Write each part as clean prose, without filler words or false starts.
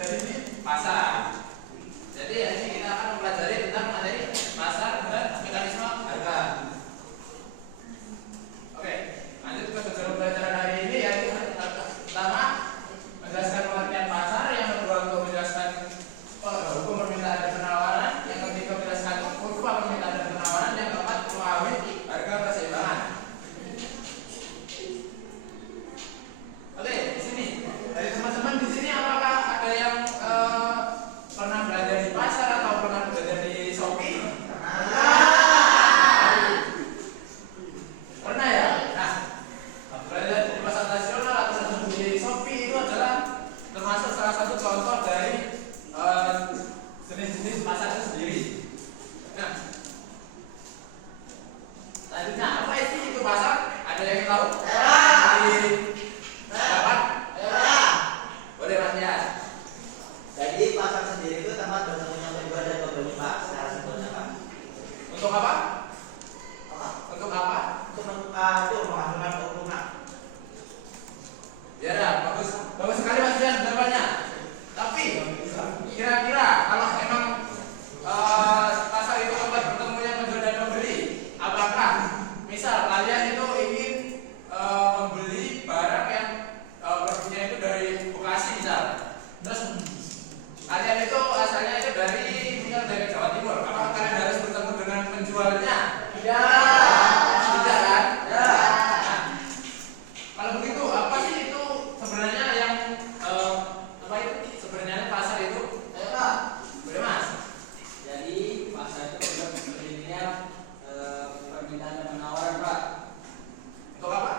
terjadi di pasar. Jadi ini kita akan mempelajari tentang materi pasar dan mekanisme harga. Oke, lanjut ke tujuan pelajaran hari ini, yaitu pertama menjelaskan pengertian pasar, yang kedua untuk menjelaskan hukum permintaan dan penawaran, yang ketiga menjelaskan hukum permintaan dan penawaran, yang keempat memahami harga keseimbangan. Oke, di sini dari teman-teman di sini apakah ada yang pernah belajar di pasar atau pernah belajar di Shopee? Pernah ya? Nah, belajar di pasar nasional atau di Shopee itu adalah termasuk salah satu contoh dari jenis-jenis pasar itu sendiri. Nah, selanjutnya apa itu pasar? Ada yang tahu? Boleh Mas ya. Jadi pasar sendiri itu tempat bertemunya penjual dan pembeli, Pak, secara simpelnya, Pak. Untuk apa? Untuk apa? Untuk menghasilkan keuntungan. Ya, bagus sekali Mas Dian jawabannya. Tapi kira-kira kalau memang pasar itu tempat bertemunya penjual dan pembeli, apakah misal kalian itu ingin membeli barang yang produknya itu dari Bekasi misal, terus kalian itu asalnya itu misal dari Jawa Timur, apakah kalian harus bertemu dengan penjualnya? Tidak kan? Nah, kalau begitu apa sih itu sebenarnya yang apa itu sebenarnya pasar itu? Boleh Mas? Jadi pasar itu juga sebenarnya permintaan dan penawaran, Pak. Untuk apa?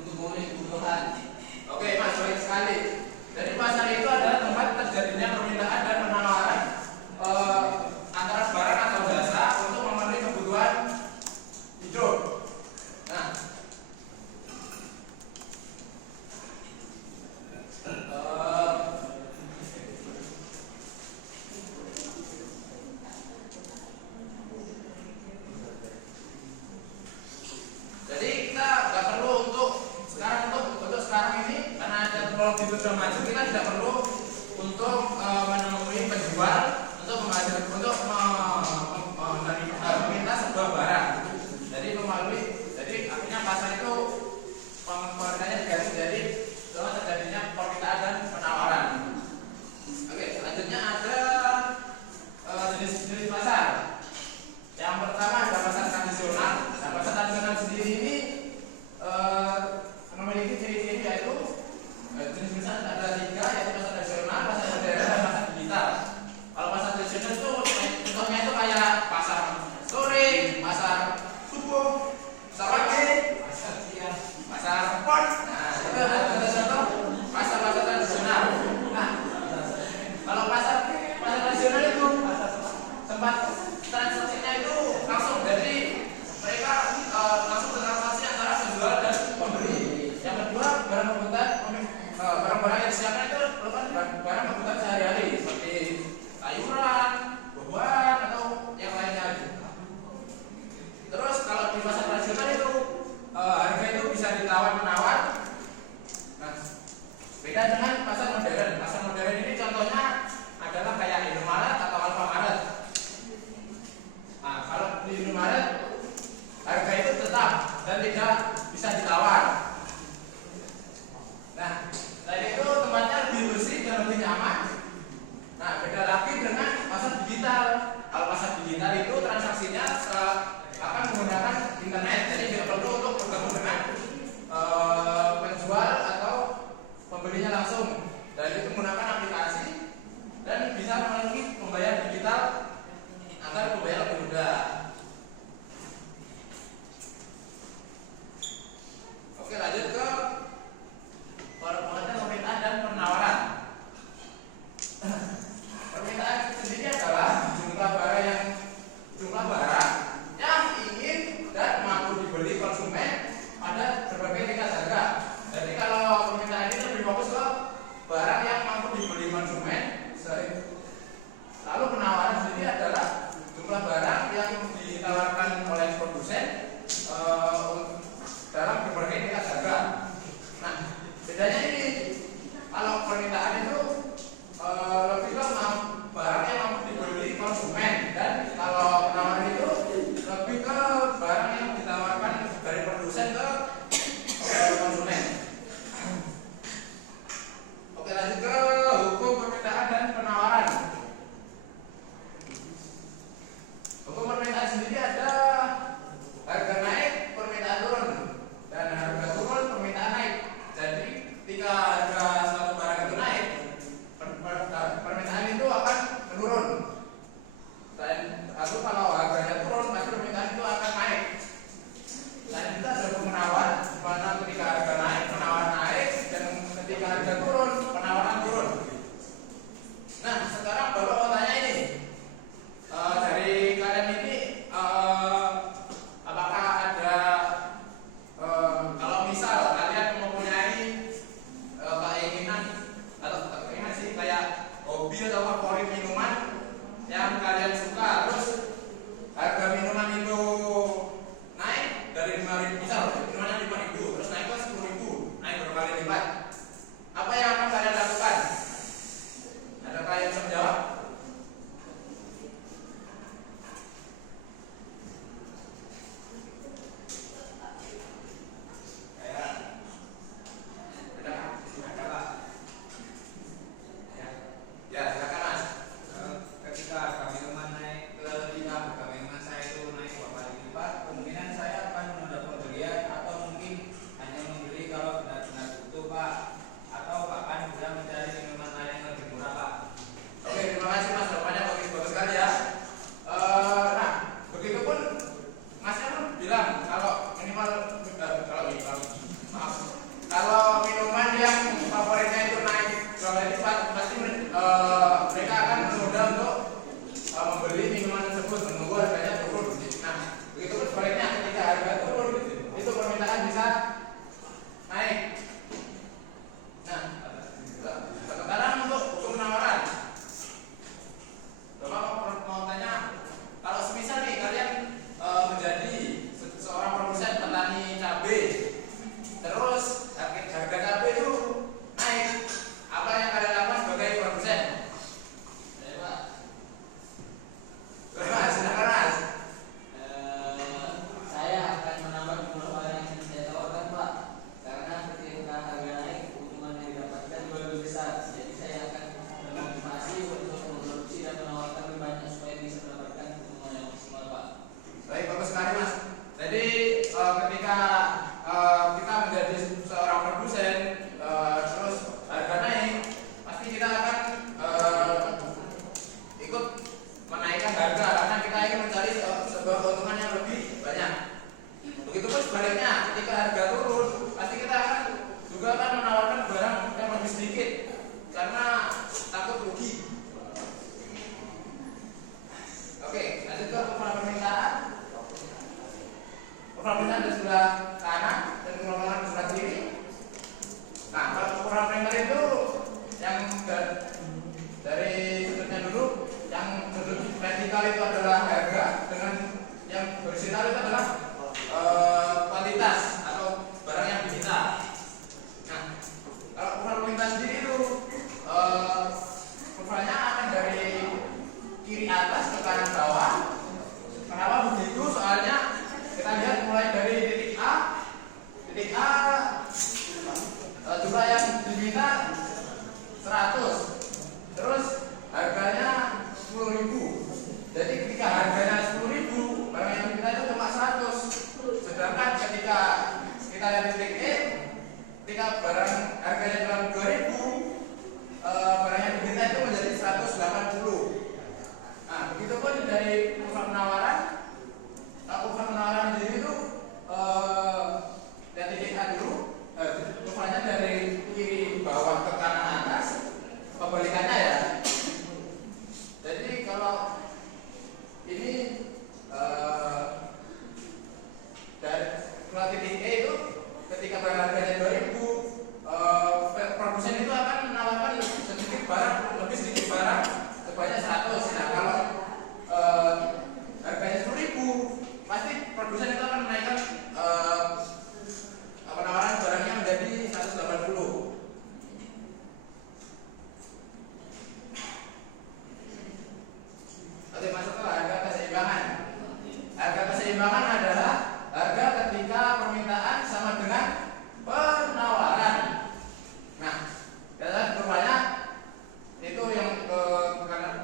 Untuk memenuhi kebutuhan. Oke Mas, baik sekali. Jadi pasar itu adalah tempat terjadinya permintaan dan penawaran antara barang atau jasa untuk memenuhi kebutuhan hidup. Nah, jadi kita nggak perlu untuk sekarang ini, karena teknologi sudah maju, kita tidak perlu untuk menemui penjual untuk meminta sebuah barang. Jadi artinya pasar itu pengertiannya diganti jadi terjadinya permintaan dan penawaran. Oke, selanjutnya ada jenis-jenis pasar. Yang pertama ada pasar tradisional. Nah, pasar tradisional sendiri ini memiliki ciri-ciri yaitu jenis-jenisnya ada 3, yaitu pasar tradisional, pasar modern, dan pasar digital. Kalau pasar tradisional itu contohnya itu kayak pasar sore, pasar subuh, pasar pagi, pasar siang, pasar pon. Nah, itu adalah contoh pasar-pasar tradisional. Nah, kalau pasar tradisional itu tempat transaksinya itu langsung, jadi mereka langsung transaksi antara penjual dan pembeli. Yang kedua, barang-barang yang disiapkan itu merupakan barang kebutuhan sehari-hari seperti sayuran, buah-buahan atau yang lainnya. Terus kalau di pasar tradisional itu harga itu bisa ditawar-menawar. Nah, beda dengan pasar modern. Pasar modern ini contohnya adalah kayak Indomaret atau Alfamaret. Nah, kalau di Indomaret harga itu tetap dan tidak bisa ditawar. Nah, selain itu tempatnya lebih bersih dan lebih nyaman. Nah, beda lagi dengan pasar digital. Kalau pasar digital itu transaksinya akan menggunakan internet, jadi tidak perlu untuk bertemu dengan penjual atau pembelinya langsung. Dan itu menggunakan aplikasi dan bisa melalui pembayaran digital agar pembayaran lebih mudah. Oke, lanjut ke pengertian permintaan dan penawaran. kayak hobi atau favorit minuman yang kalian suka, terus harga minuman itu naik dari 5.000, misal minumannya 5.000 terus naik ke 10.000, naik berapa kali lipat, apa yang akan kalian lakukan? Ada kalian bisa menjawab? Ya, silakan Mas. Ketika harga minuman saya itu naik 2 kali lipat, kemungkinan saya akan menunda pembelian atau mungkin hanya membeli kalau benar-benar butuh Pak, atau bahkan bisa mencari minuman lain yang lebih murah Pak. Oke, terima kasih Mas, jawabannya bagus sekali ya. Nah, begitupun Masnya pun bilang kalau kalau minuman yang favoritnya itu naik 2 kali lipat, pasti mereka akan menunda untuk membeli minuman tersebut, menunggu harganya turun. Nah, begitupun sebaliknya ketika harga turun, itu permintaan bisa naik. Nah, sekarang untuk hukum penawaran. Bapak mau tanya, kalau semisal nih kalian menjadi seorang produsen petani cabai, terus harga cabai itu naik, apa yang kalian lakukan sebagai produsen? Mas, silakan Mas. Saya akan menambah jumlah barang yang saya tawarkan Pak, karena ketika harga naik keuntungan yang didapatkan juga lebih besar. Jadi saya akan memotivasi untuk memproduksi dan menawarkan lebih banyak supaya bisa mendapatkan keuntungan yang maksimal Pak. Baik, bagus sekali Mas. Jadi ketika kita menjadi seorang produsen, terus harga naik, pasti kita akan ikut menaikkan harga karena kita ingin mencari sebuah keuntungan yang lebih banyak. Begitupun sebaliknya, ketika harga turun, pasti kita akan juga akan menawarkan barang yang lebih sedikit karena takut rugi. Oke, lanjut ke ukuran permintaan. Ukuran permintaan di sebelah kanan dan ukuran permintaan di sebelah kiri. Nah, kalau ukuran permintaan itu yang dari sudutnya dulu, yang sudut vertikal itu adalah harga, dengan yang horizontal itu adalah kuantitas atau barang yang diminta. Nah, kalau ukuran permintaan sendiri itu ukurannya akan dari kiri atas ke kanan bawah. Kenapa begitu? Soalnya kita lihat mulai dari titik A jumlah yang diminta 100, terus harganya 10.000. Jadi ketika harganya 10.000, barang yang diminta itu cuma 100. Sedangkan ketika kita lihat di titik E, ketika barang harganya cuma 2.000, barang yang diminta itu menjadi 180. Nah, begitupun dari ukuran penawaran. Ukuran penawaran sendiri itu dari titik A dulu, ukurannya dari kiri bawah ke kanan atas, kebalikannya ya. Jadi kalau ini dari titik E itu ketika barang harganya 2.000, produsen itu akan menawarkan lebih sedikit barang sebanyak 100. Nah, kalau harganya 10.000, pasti produsen itu akan menaikkan penawaran barangnya menjadi 180. Oke, masuk ke harga keseimbangan. Harga keseimbangan adalah harga ketika permintaan sama dengan penawaran. Nah, dan rupanya itu yang ke kanan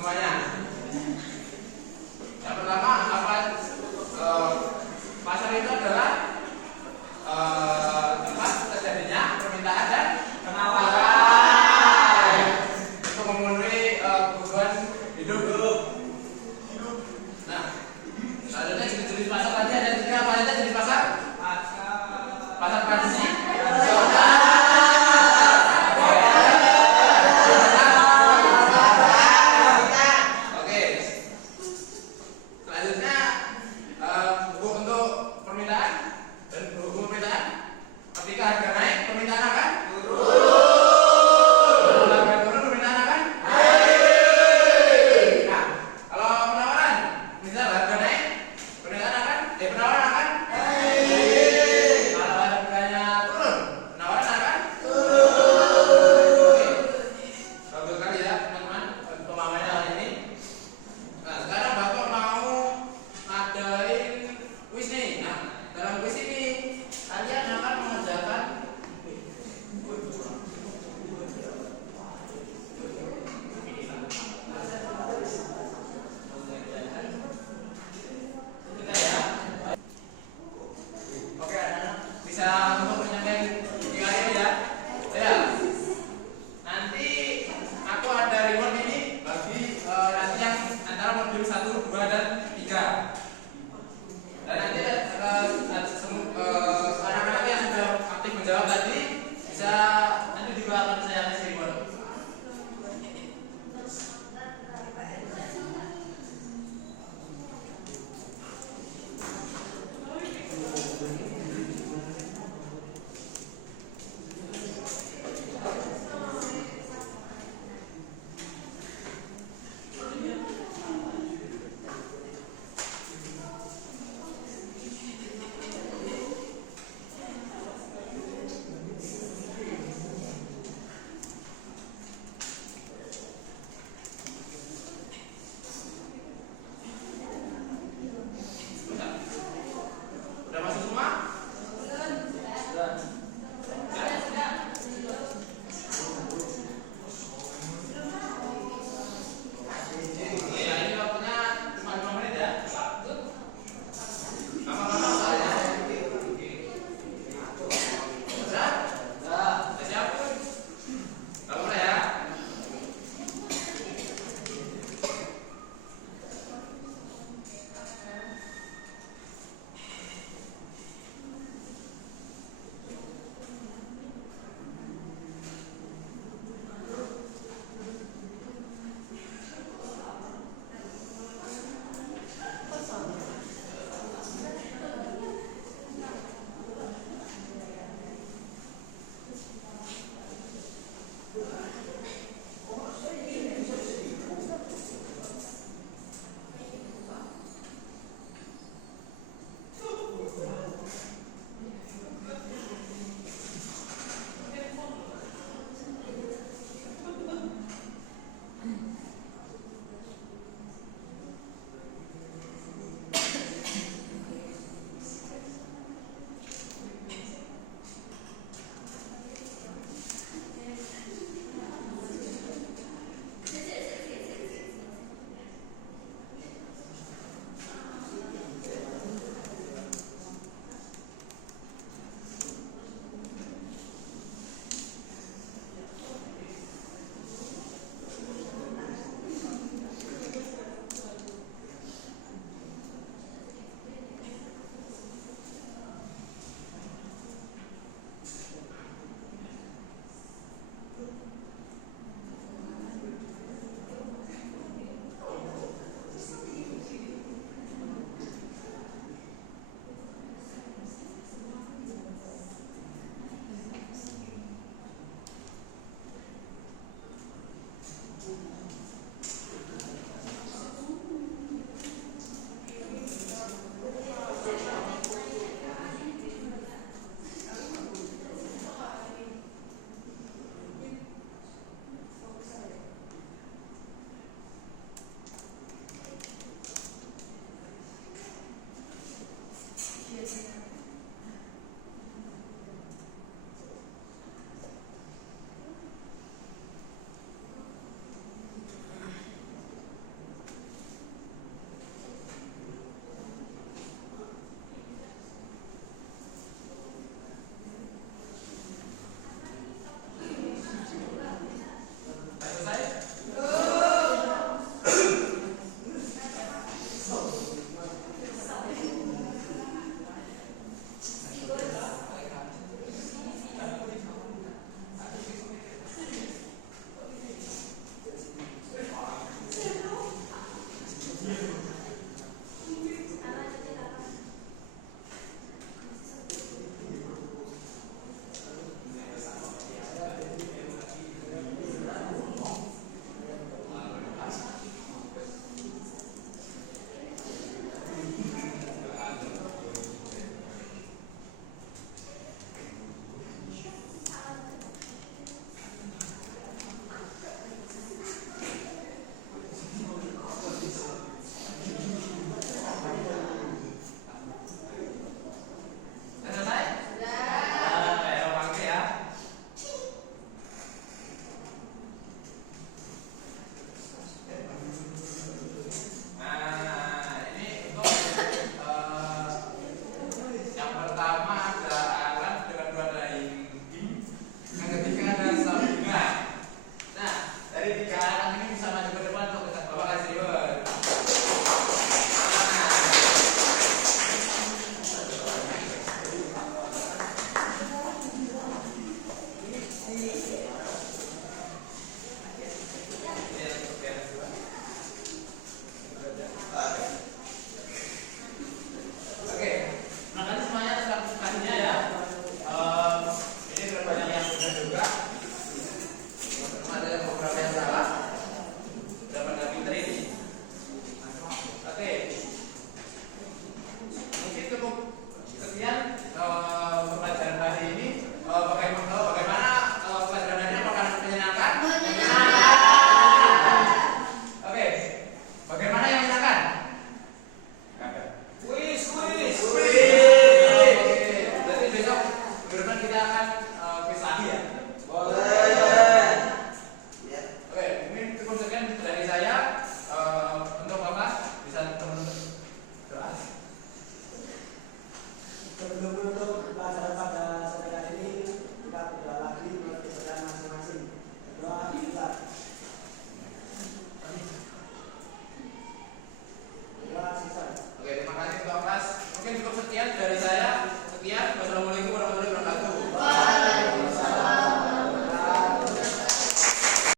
semuanya. Yang pertama apa? Pasar itu adalah tempat terjadinya permintaan dan penawaran untuk memenuhi kebutuhan hidup. Nah, selanjutnya jenis-jenis pasar tadi ada 3 apa aja jenis pasar? Pasar tradisi, oke. Selanjutnya buku untuk permintaan dan buku permintaan. Ketika harga naik, permintaan akan turun. Kalau harga turun, permintaan akan naik. Nah, kalau penawaran, misal harga naik, penawaran akan naik. Kalau harganya turun, penawaran akan turun. Bagus sekali ya teman-teman pemahamannya hari ini. Nah, sekarang Bapak mau ngadain kuis nih. Nah, dalam kuis ini kalian akan mengerjakan kita ya. Oke, anak-anak bisa untuk menyampaikan juga ini ya. Ya. Nanti aku ada reward ini bagi nanti yang antara modul 1, 2 dan 3.